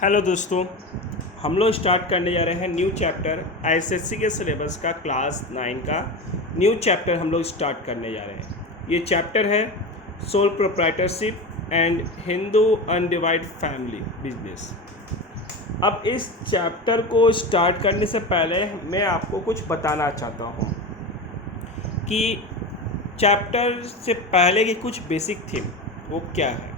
Hello दोस्तों, हम लोग स्टार्ट करने जा रहे हैं न्यू चैप्टर आईएसएससी के सिलेबस का क्लास 9 का न्यू चैप्टर हम लोग स्टार्ट करने जा रहे हैं। ये चैप्टर है sole proprietorship and Hindu undivided family business. अब इस चैप्टर को स्टार्ट करने से पहले मैं आपको कुछ बताना चाहता हूँ कि चैप्टर से पहले की कुछ बेसिक थीम वो क्या है।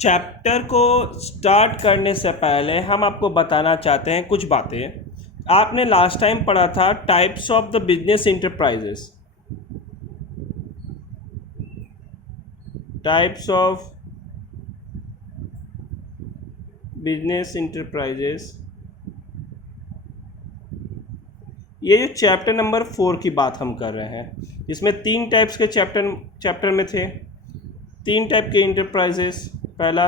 चैप्टर को स्टार्ट करने से पहले हम आपको बताना चाहते हैं कुछ बातें। आपने लास्ट टाइम पढ़ा था types of the business enterprises, types of business enterprises. ये जो चैप्टर नंबर 4 की बात हम कर रहे हैं, इसमें 3 टाइप्स के चैप्टर में थे। 3 टाइप के इंटरप्राइजेस। पहला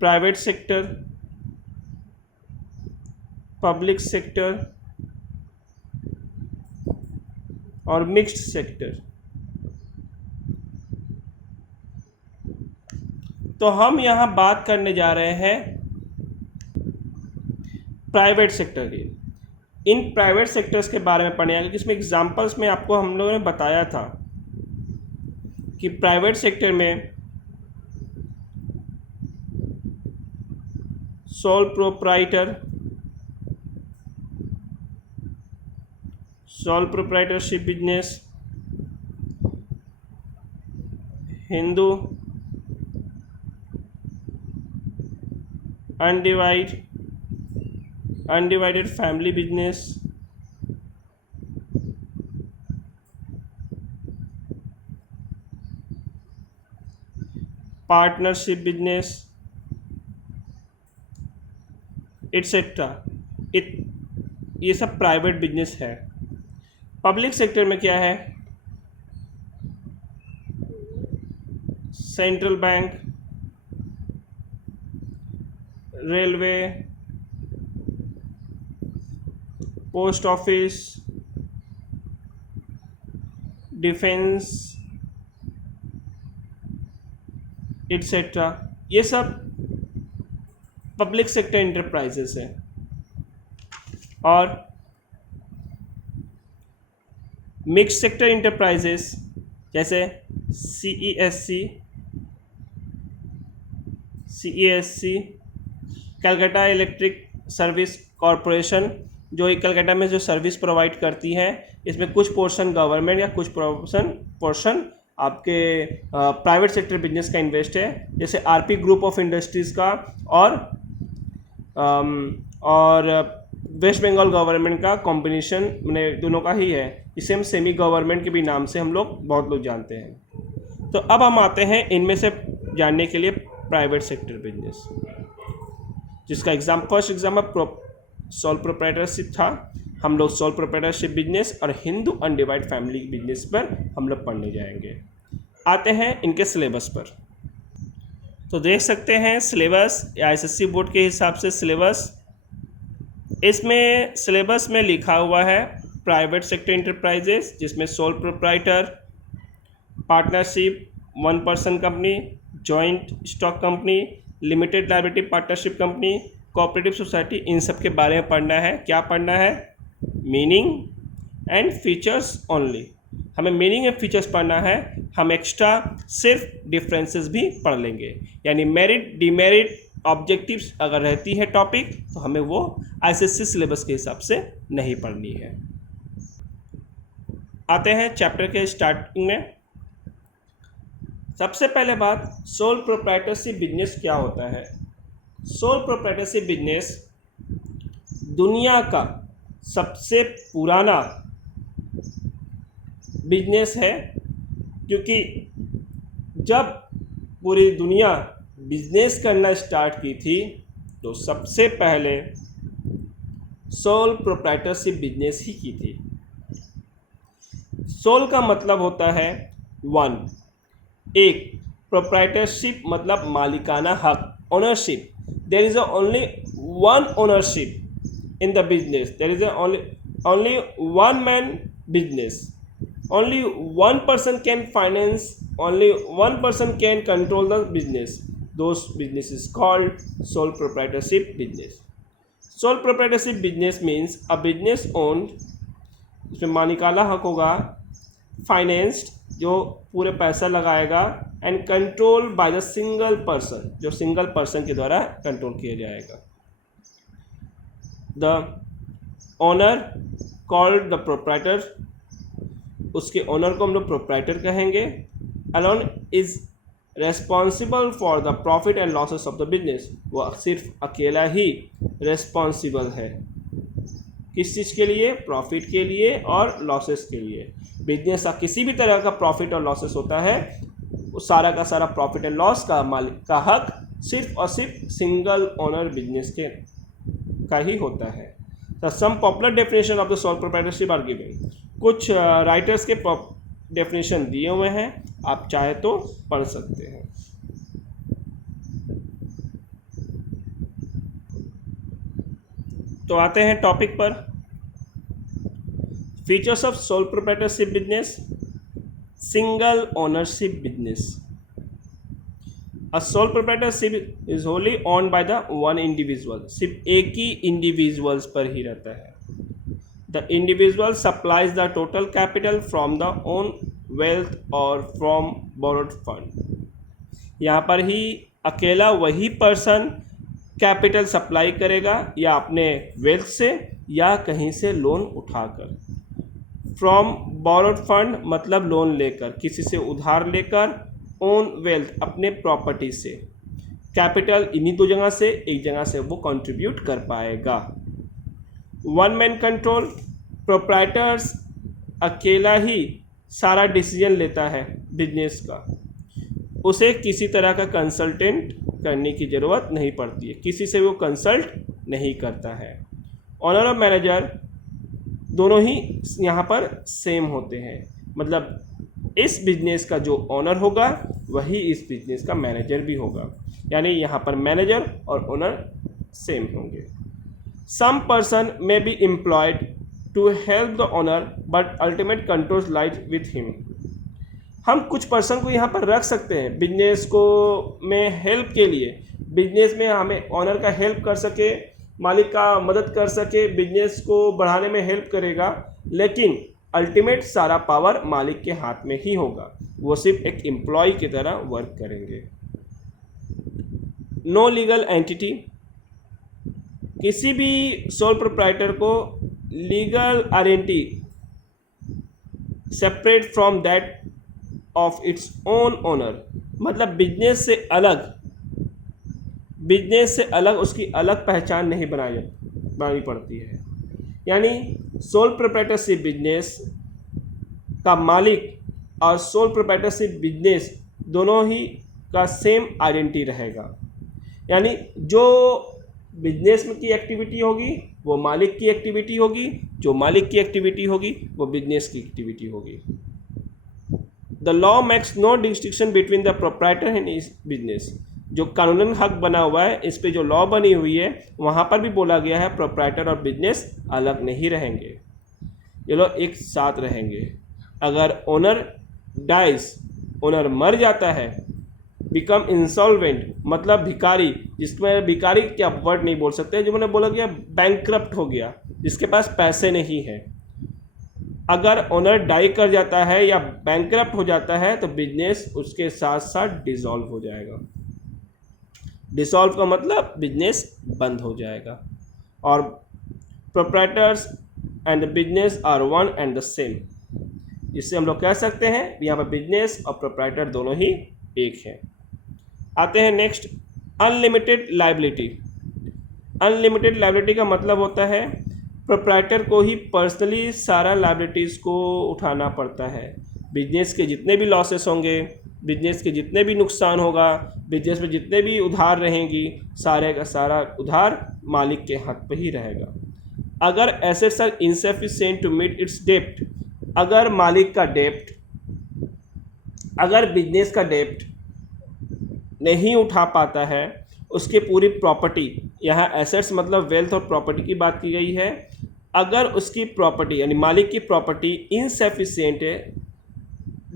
प्राइवेट सेक्टर, पब्लिक सेक्टर और मिक्स्ड सेक्टर। तो हम यहाँ बात करने जा रहे हैं प्राइवेट सेक्टर की। इन प्राइवेट सेक्टर्स के बारे में पढ़ेंगे, इसमें एग्जांपल्स में आपको हम लोगों ने बताया था कि प्राइवेट सेक्टर में sole proprietorship business, Hindu undivided family business, partnership business etcetera. ये सब प्राइवेट बिजनेस है। पब्लिक सेक्टर में क्या है? Central bank, railway, post office, defence etcetera. ये सब पब्लिक सेक्टर इंटरप्राइजेस है। और मिक्स सेक्टर इंटरप्राइजेस जैसे CESC Calcutta electric service corporation, जो कलकत्ता में जो सर्विस प्रोवाइड करती है, इसमें कुछ पोर्शन गवर्नमेंट या कुछ पोर्शन आपके प्राइवेट सेक्टर बिजनेस का इन्वेस्ट है। जैसे आरपी ग्रुप ऑफ इंडस्ट्रीज़ का और वेस्ट बंगाल गवर्नमेंट का कॉम्बिनेशन, मैंने दोनों का ही है। इसे हम सेमी गवर्नमेंट के भी नाम से हम लोग बहुत लोग जानते हैं। तो अब हम आते हैं इनमें से जानने के लिए प्राइवेट सेक्टर बिजनेस, जिसका फर्स्ट एग्जाम्पल सोल प्रोप्राइटरशिप था। हम लोग सोल प्रोप्राइटरशिप बिजनेस और हिंदू अनडिवाइड फैमिली बिजनेस पर हम लोग पढ़ने जाएंगे। आते हैं इनके सिलेबस पर। तो देख सकते हैं सिलेबस, आईएसएससी बोर्ड के हिसाब से सिलेबस। इसमें सिलेबस में लिखा हुआ है प्राइवेट सेक्टर इंटरप्राइजेस, जिसमें sole proprietor, partnership, 1 person company, joint stock company, limited liability partnership company, cooperative society, इन सब के बारे में पढ़ना है। क्या पढ़ना है? Meaning and features only. हमें मीनिंग एंड फीचर्स पढ़ना है। हम एक्स्ट्रा सिर्फ डिफरेंसेस भी पढ़ लेंगे, यानी मेरिट डिमेरिट ऑब्जेक्टिव्स अगर रहती है टॉपिक, तो हमें वो आईएसएससी सिलेबस के हिसाब से नहीं पढ़नी है। आते हैं चैप्टर के स्टार्टिंग में। सबसे पहले बात, सोल प्रोप्राइटरशिप बिजनेस क्या होता है? सोल प्रोप्राइटरशिप बिजनेस दुनिया का सबसे पुराना बिजनेस है, क्योंकि जब पूरी दुनिया बिजनेस करना स्टार्ट की थी तो सबसे पहले सोल प्रोप्राइटरशिप बिजनेस ही की थी। सोल का मतलब होता है 1, एक। प्रोप्राइटरशिप मतलब मालिकाना हक, ownership. There is only 1 ownership in the business. There is only 1 man business. Only 1 person can finance only one person can control the business. Those business is called sole proprietorship business. Sole proprietorship business means a business owned, इसमें मालिकाना हक होगा, financed जो पूरे पैसा लगाएगा, and control by the single person, जो single person के द्वारा कंट्रोल किया जाएगा. The owner called the proprietor, उसके ओनर को हम लोग प्रोप्राइटर कहेंगे. Alone is responsible for the profit and losses of the business, वो सिर्फ अकेला ही रेस्पॉन्सिबल है. किस चीज़ के लिए? प्रॉफिट के लिए और लॉसेस के लिए. बिजनेस का किसी भी तरह का प्रॉफिट और लॉसेस होता है, वो सारा का सारा प्रॉफिट एंड लॉस का मालिक का हक सिर्फ और सिर्फ सिंगल ओनर बिजनेस के का ही होता है. तो some popular definition of the sole proprietorship are given. कुछ राइटर्स के डेफिनेशन दिए हुए हैं, आप चाहे तो पढ़ सकते हैं. तो आते हैं टॉपिक पर. Features of sole proprietorship business. Single ownership business. A sole proprietorship is wholly owned by the one individual. सिर्फ एक ही इंडिविजुअल्स पर ही रहता है. The individual supplies the total capital from the own wealth or from borrowed fund. यहाँ पर ही अकेला वही person capital supply करेगा, या अपने वेल्थ से या कहीं से लोन उठाकर. फ्रॉम बोरोड फंड मतलब लोन लेकर, किसी से उधार लेकर. ओन वेल्थ अपने प्रॉपर्टी से. कैपिटल इन्हीं दो जगह से, एक जगह से वो कंट्रीब्यूट कर पाएगा. One man control. प्रोप्राइटर्स अकेला ही सारा डिसीजन लेता है बिजनेस का, उसे किसी तरह का कंसल्टेंट करने की ज़रूरत नहीं पड़ती है, किसी से वो कंसल्ट नहीं करता है. ऑनर और मैनेजर दोनों ही यहाँ पर सेम होते हैं, मतलब इस बिजनेस का जो ऑनर होगा वही इस बिजनेस का मैनेजर भी होगा, यानी यहाँ पर मैनेजर और ओनर सेम होंगे. Some person may be employed to help the owner but ultimate control lies with him. हम कुछ पर्सन को यहाँ पर रख सकते हैं बिजनेस को में हेल्प के लिए, बिजनेस में हमें ओनर का हेल्प कर सके, मालिक का मदद कर सके, बिजनेस को बढ़ाने में हेल्प करेगा, लेकिन अल्टीमेट सारा पावर मालिक के हाथ में ही होगा, वो सिर्फ एक एम्प्लॉय की तरह वर्क करेंगे. No legal entity. किसी भी सोल प्रोप्राइटर को legal identity separate from that of its own owner, मतलब बिजनेस से अलग उसकी अलग पहचान नहीं बनानी पड़ती है. यानी सोल प्रोप्राइटरशिप बिजनेस का मालिक और सोल प्रोप्राइटरशिप बिजनेस दोनों ही का सेम आइडेंटिटी रहेगा. यानी जो बिजनेस में की एक्टिविटी होगी वो मालिक की एक्टिविटी होगी, जो मालिक की एक्टिविटी होगी वो बिजनेस की एक्टिविटी होगी. The law makes no distinction between the proprietor and his business. जो कानूनन हक बना हुआ है, इस पे जो लॉ बनी हुई है, वहाँ पर भी बोला गया है प्रोप्राइटर और बिजनेस अलग नहीं रहेंगे, ये लोग एक साथ रहेंगे. अगर ओनर डाइज, ओनर मर जाता है, बिकम इंसॉल्वेंट मतलब भिखारी, जिसमें भिखारी क्या वर्ड नहीं बोल सकते, जो मैंने बोला गया बैंकक्रप्ट हो गया, जिसके पास पैसे नहीं है. अगर ओनर डाई कर जाता है या बैंकक्रप्ट हो जाता है तो बिजनेस उसके साथ साथ डिसॉल्व हो जाएगा. डिसॉल्व का मतलब बिजनेस बंद हो जाएगा. और proprietors and the business are one and the same. इससे हम लोग कह सकते हैं यहाँ पर बिजनेस और प्रोप्राइटर दोनों ही एक हैं. आते हैं next, unlimited liability. Unlimited liability का मतलब होता है प्रोप्राइटर को ही पर्सनली सारा लायबिलिटीज़ को उठाना पड़ता है. बिजनेस के जितने भी लॉसेस होंगे, बिजनेस के जितने भी नुकसान होगा, बिजनेस में जितने भी उधार रहेंगी, सारे का सारा उधार मालिक के हाथ पे ही रहेगा. अगर assets are insufficient to meet its डेप्ट, अगर मालिक का डेप्ट, अगर बिजनेस का डेप्ट नहीं उठा पाता है, उसकी पूरी प्रॉपर्टी, यहाँ एसेट्स मतलब वेल्थ और प्रॉपर्टी की बात की गई है, अगर उसकी प्रॉपर्टी यानी मालिक की प्रॉपर्टी इनसफिशिएंट है,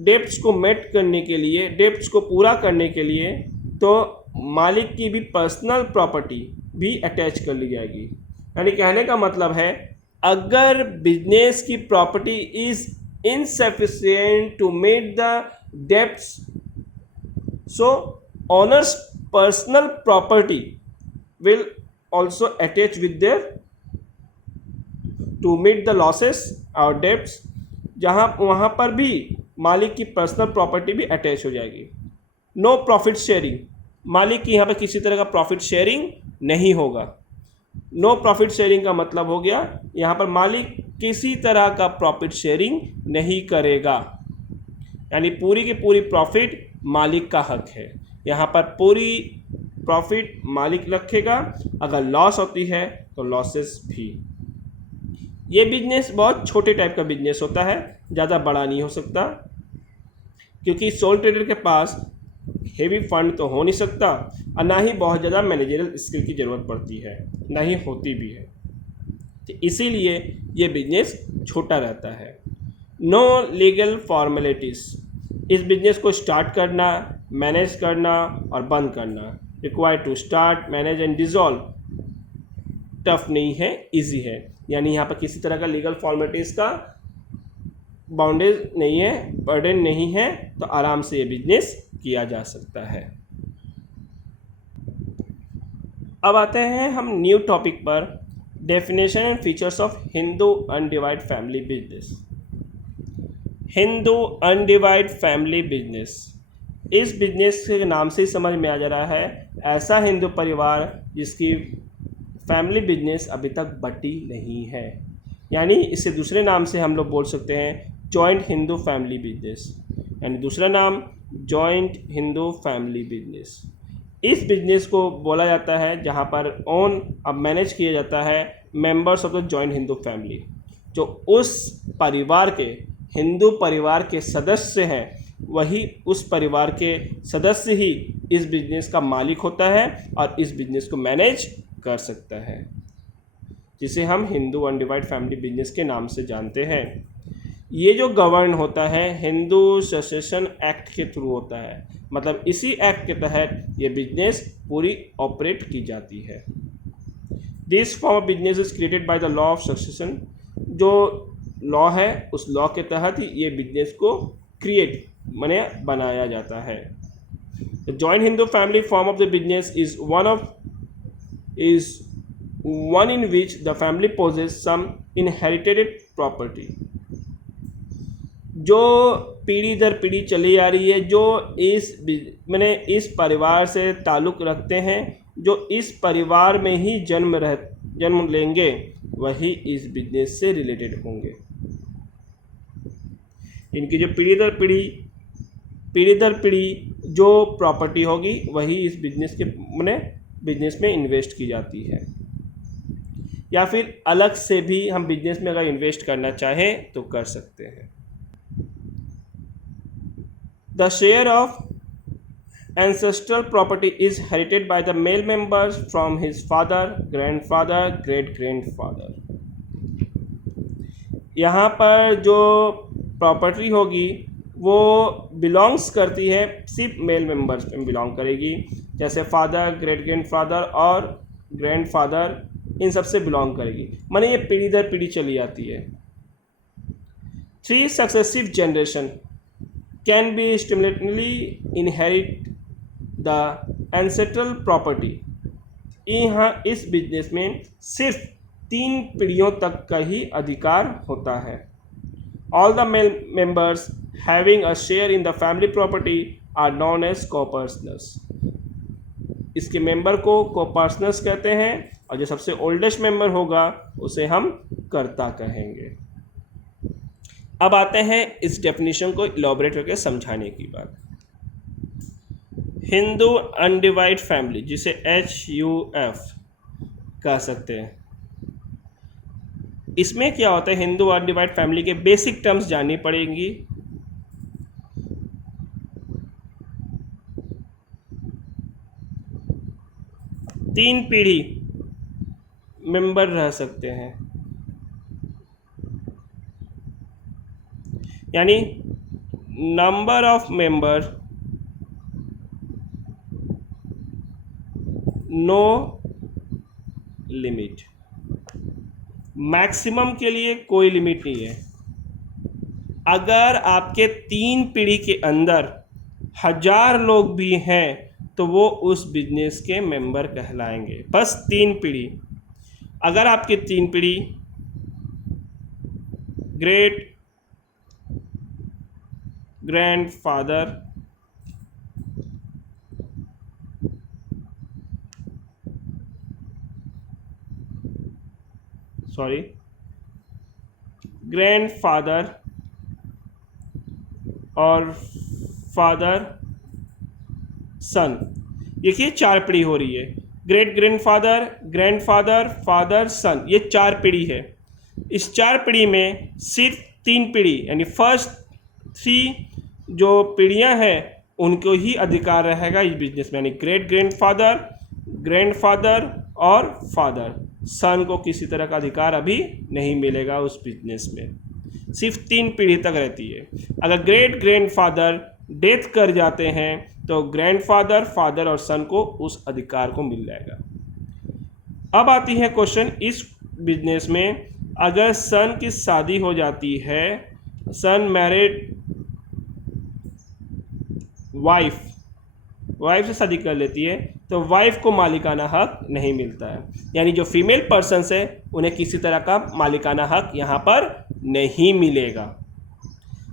डेप्ट्स को मेट करने के लिए, डेप्ट्स को पूरा करने के लिए तो मालिक की भी पर्सनल प्रॉपर्टी भी अटैच कर ली जाएगी। यानी कहने का मतलब है, अगर बिजनेस की property is insufficient to meet the debts, so owners personal property will also attach with their to meet the losses और debts, जहाँ वहाँ पर भी मालिक की पर्सनल प्रॉपर्टी भी अटैच हो जाएगी। नो प्रॉफिट शेयरिंग, मालिक की यहाँ पर किसी तरह का प्रॉफिट शेयरिंग नहीं होगा। नो प्रॉफिट शेयरिंग का मतलब हो गया यहाँ पर मालिक किसी तरह का प्रॉफिट शेयरिंग नहीं करेगा, यानी पूरी की पूरी प्रॉफिट मालिक का हक है। यहाँ पर पूरी प्रॉफिट मालिक रखेगा, अगर लॉस होती है तो लॉसेस भी। ये बिजनेस बहुत छोटे टाइप का बिजनेस होता है, ज़्यादा बड़ा नहीं हो सकता, क्योंकि सोल ट्रेडर के पास हेवी फंड तो हो नहीं सकता और ना ही बहुत ज़्यादा मैनेजरियल स्किल की ज़रूरत पड़ती है, ना ही होती भी है, तो इसीलिए ये बिजनेस छोटा रहता है। नो लीगल फॉर्मेलिटीज़, इस बिजनेस को स्टार्ट करना, मैनेज करना और बंद करना, required to start, manage and dissolve, tough नहीं है, इजी है। यानी यहाँ पर किसी तरह का लीगल फॉर्मेलिटीज़ का बाउंडेज नहीं है, बर्डन नहीं है, तो आराम से ये बिजनेस किया जा सकता है। अब आते हैं हम न्यू टॉपिक पर, definition and features of Hindu undivided family business. Hindu undivided family business, इस बिजनेस के नाम से ही समझ में आ जा रहा है, ऐसा हिंदू परिवार जिसकी फैमिली बिजनेस अभी तक बटी नहीं है। यानी इसे दूसरे नाम से हम लोग बोल सकते हैं जॉइंट हिंदू फैमिली बिजनेस, यानी दूसरा नाम जॉइंट हिंदू फैमिली बिजनेस। इस बिजनेस को बोला जाता है जहाँ पर ओन अब मैनेज किया जाता है members of the joint Hindu family, जो उस परिवार के, हिंदू परिवार के सदस्य हैं, वही उस परिवार के सदस्य ही इस बिजनेस का मालिक होता है और इस बिजनेस को मैनेज कर सकता है, जिसे हम हिंदू अनडिवाइड फैमिली बिजनेस के नाम से जानते हैं। ये जो गवर्न होता है हिंदू सक्सेशन एक्ट के थ्रू होता है, मतलब इसी एक्ट के तहत ये बिजनेस पूरी ऑपरेट की जाती है। This form of business is created by the law of succession, जो लॉ है उस लॉ के तहत ही ये बिजनेस को क्रिएट माने बनाया जाता है। The joint Hindu family form of the business is one in which the family possess some inherited property, जो पीढ़ी दर पीढ़ी चली आ रही है, जो इस परिवार से ताल्लुक़ रखते हैं, जो इस परिवार में ही जन्म लेंगे, वही इस बिजनेस से रिलेटेड होंगे। इनकी जो पीढ़ी दर पीढ़ी जो प्रॉपर्टी होगी वही इस बिजनेस में इन्वेस्ट की जाती है, या फिर अलग से भी हम बिजनेस में अगर इन्वेस्ट करना चाहें तो कर सकते हैं। The share of ancestral property is inherited by the male members from his father, grandfather, great grandfather। यहाँ पर जो प्रॉपर्टी होगी वो बिलोंग्स करती है, सिर्फ मेल मेंबर्स में बिलोंग करेगी, जैसे फादर, ग्रेट ग्रैंडफादर और ग्रैंडफादर, इन सब से बिलोंग करेगी, माने ये पीढ़ी दर पीढ़ी चली आती है। 3 successive generation can be simultaneously inherit the ancestral property. यहाँ इस बिजनेस में सिर्फ 3 पीढ़ियों तक का ही अधिकार होता है। All the male members having a share in the family property are known as coparceners. इसके मेंबर को कोपर्सनर्स कहते हैं और जो सबसे ओल्डेस्ट मेंबर होगा उसे हम कर्ता कहेंगे। अब आते हैं इस डेफिनेशन को इलॉबरेट करके समझाने की बात। हिंदू अनडिवाइड फैमिली, जिसे HUF कह सकते हैं, इसमें क्या होता है, हिंदू अनडिवाइड फैमिली के बेसिक टर्म्स जाननी पड़ेंगी। तीन पीढ़ी मेंबर रह सकते हैं, यानी number of member, no limit. Maximum के लिए कोई लिमिट नहीं है। अगर आपके 3 पीढ़ी के अंदर 1000 लोग भी हैं तो वो उस बिजनेस के मेंबर कहलाएंगे। बस 3 पीढ़ी। अगर आपकी 3 पीढ़ी ग्रेट ग्रैंडफादर, ग्रैंडफादर और फादर सन, देखिए 4 पीढ़ी हो रही है। ग्रेट ग्रैंडफादर, ग्रैंडफादर, फादर, सन, ये 4 पीढ़ी है। इस 4 पीढ़ी में सिर्फ 3 पीढ़ी यानी फर्स्ट 3 जो पीढ़ियां हैं उनको ही अधिकार रहेगा इस बिजनेस में, यानी ग्रेट ग्रैंडफादर, ग्रैंडफादर और फादर। सन को किसी तरह का अधिकार अभी नहीं मिलेगा उस बिजनेस में, सिर्फ 3 पीढ़ी तक रहती है। अगर ग्रेट ग्रैंडफादर डेथ कर जाते हैं तो ग्रैंडफादर, फादर और सन को उस अधिकार को मिल जाएगा। अब आती है क्वेश्चन, इस बिजनेस में अगर सन की शादी हो जाती है, सन मैरिड वाइफ से शादी कर लेती है, तो वाइफ को मालिकाना हक नहीं मिलता है। यानी जो फीमेल पर्सन्स है उन्हें किसी तरह का मालिकाना हक यहाँ पर नहीं मिलेगा।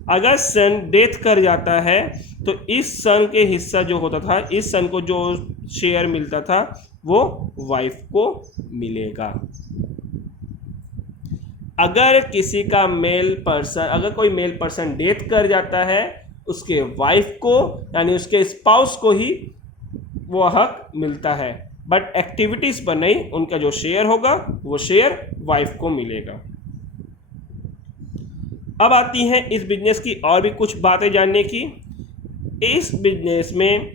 अगर सन डेथ कर जाता है तो इस सन के हिस्सा जो होता था, इस सन को जो शेयर मिलता था वो वाइफ को मिलेगा। अगर किसी का अगर कोई मेल पर्सन डेथ कर जाता है, उसके वाइफ को यानी उसके स्पाउस को ही वो हक मिलता है, बट एक्टिविटीज़ पर नहीं। उनका जो शेयर होगा वो शेयर वाइफ को मिलेगा। अब आती हैं इस बिजनेस की और भी कुछ बातें जानने की। इस बिजनेस में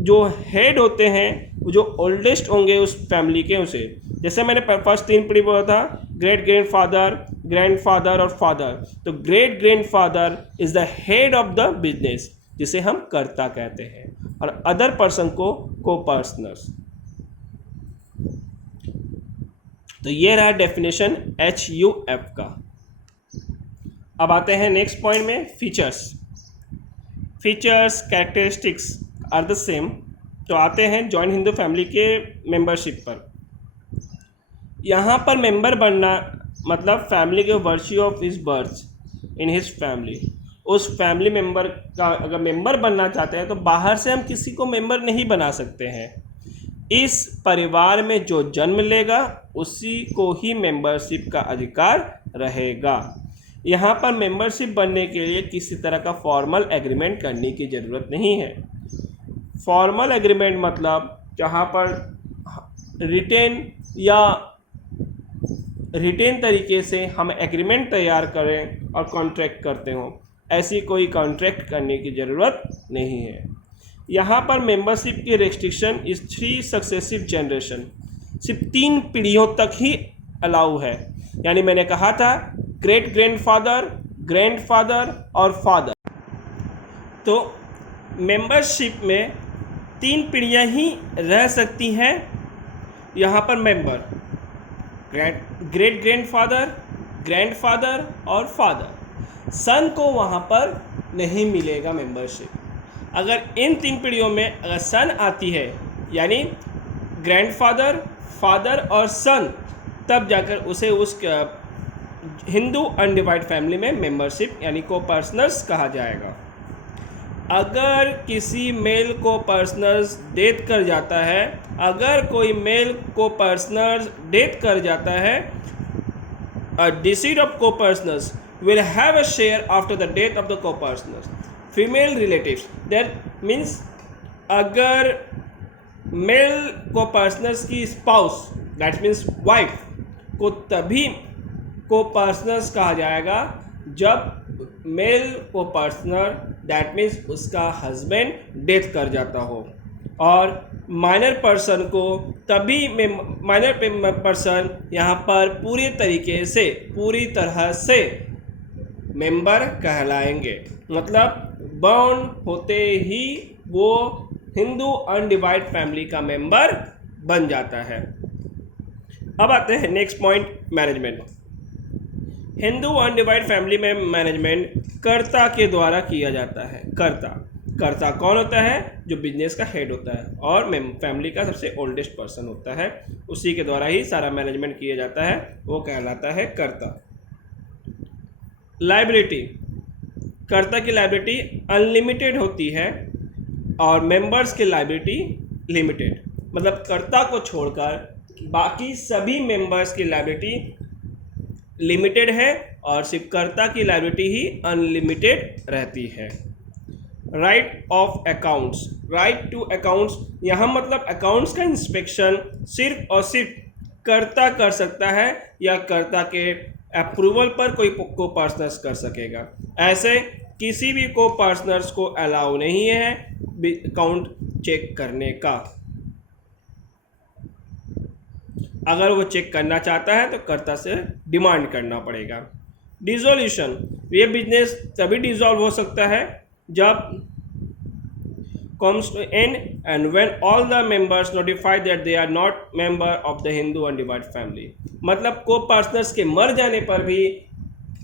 जो हेड होते हैं वो जो ओल्डेस्ट होंगे उस फैमिली के, उसे, जैसे मैंने फर्स्ट 3 पीढ़ी बोला था, ग्रेट ग्रैंडफादर, ग्रैंडफादर और फादर, तो great grandfather is the head of the business, जिसे हम कर्ता कहते हैं, और अदर पर्सन को को-पर्सनर्स। तो ये रहा डेफिनेशन HUF का। अब आते हैं नेक्स्ट पॉइंट में, features characteristics are the same. तो आते हैं जॉइंट हिंदू फैमिली के मेंबरशिप पर। यहाँ पर मेंबर बनना मतलब फैमिली के virtue of his birth in his family. उस फैमिली मेंबर का अगर मेंबर बनना चाहते हैं तो बाहर से हम किसी को मेंबर नहीं बना सकते हैं। इस परिवार में जो जन्म लेगा उसी को ही मेंबरशिप का अधिकार रहेगा। यहाँ पर मेंबरशिप बनने के लिए किसी तरह का फॉर्मल एग्रीमेंट करने की ज़रूरत नहीं है। फॉर्मल एग्रीमेंट मतलब जहाँ पर रिटेन तरीके से हम एग्रीमेंट तैयार करें और कॉन्ट्रैक्ट करते हों, ऐसी कोई कॉन्ट्रैक्ट करने की ज़रूरत नहीं है। यहाँ पर मेंबरशिप की रेस्ट्रिक्शन इस 3 सक्सेसिव जनरेशन, सिर्फ 3 पीढ़ियों तक ही अलाउ है। यानी मैंने कहा था ग्रेट ग्रैंडफादर, ग्रैंडफादर और फादर। तो मेंबरशिप में 3 पीढ़ियाँ ही रह सकती हैं यहाँ पर मेंबर, ग्रेट ग्रैंडफादर, ग्रैंडफादर और फादर। सन को वहाँ पर नहीं मिलेगा मेंबरशिप। अगर इन 3 पीढ़ियों में अगर सन आती है यानी ग्रैंडफादर, फादर और सन, तब जाकर उसे उस हिंदू अनडिवाइड फैमिली में मेंबरशिप यानी को-पर्सनर्स कहा जाएगा। अगर किसी मेल को-पर्सनर्स डेथ कर जाता है, अगर कोई मेल को-पर्सनर्स डेथ कर जाता है, a deceased of co-partners will have a share after the death of the co-partners. Female relatives, that means अगर मेल को-पर्सनर्स की स्पाउस, that means वाइफ को तभी को-पर्सनर्स कहा जाएगा जब मेल को-पर्सनर that means उसका हस्बैंड डेथ कर जाता हो, और माइनर पर्सन को तभी माइनर पर्सन यहाँ पर पूरी तरह से मेंबर कहलाएंगे। मतलब बॉर्न होते ही वो हिंदू अनडिवाइड फैमिली का मेंबर बन जाता है। अब आते हैं next point, management. Hindu undivided family में मैनेजमेंट कर्ता के द्वारा किया जाता है। कर्ता कौन होता है? जो बिजनेस का हेड होता है और फैमिली का सबसे ओल्डेस्ट पर्सन होता है, उसी के द्वारा ही सारा मैनेजमेंट किया जाता है, वो कहलाता है कर्ता। लायबिलिटी, कर्ता की लायबिलिटी अनलिमिटेड होती है और मेंबर्स की लायबिलिटी लिमिटेड। मतलब कर्ता को छोड़कर बाकी सभी मेंबर्स की लायबिलिटी लिमिटेड है और सिर्फ कर्ता की लायबिलिटी ही अनलिमिटेड रहती है। Right of accounts, right to accounts, यहाँ मतलब अकाउंट्स का इंस्पेक्शन सिर्फ और सिर्फ कर्ता कर सकता है या कर्ता के अप्रूवल पर कोई को पार्टनर्स कर सकेगा। ऐसे किसी भी को पार्टनर्स को अलाउ नहीं है अकाउंट चेक करने का। अगर वो चेक करना चाहता है तो कर्ता से डिमांड करना पड़ेगा। डिसोल्यूशन, ये बिजनेस तभी डिसॉल्व हो सकता है जब comes to end and when all the members notify that they are not member of the Hindu undivided family। मतलब को पार्टनर्स के मर जाने पर भी,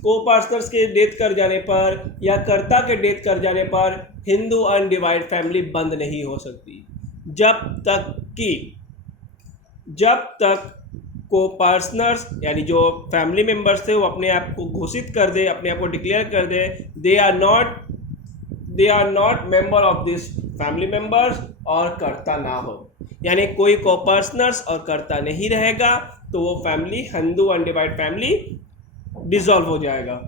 को पार्टनर्स के डेथ कर जाने पर या कर्ता के डेथ कर जाने पर हिंदू अनडिवाइड फैमिली बंद नहीं हो सकती, जब तक को पार्टनर्स यानी जो फैमिली मेंबर्स थे वो अपने आप को घोषित कर दे, अपने आप को डिक्लेयर कर दे they are not member of this family members और कर्ता ना हो, यानी कोई को पार्टनर्स और कर्ता नहीं रहेगा तो वो family Hindu undivided family dissolve हो जाएगा।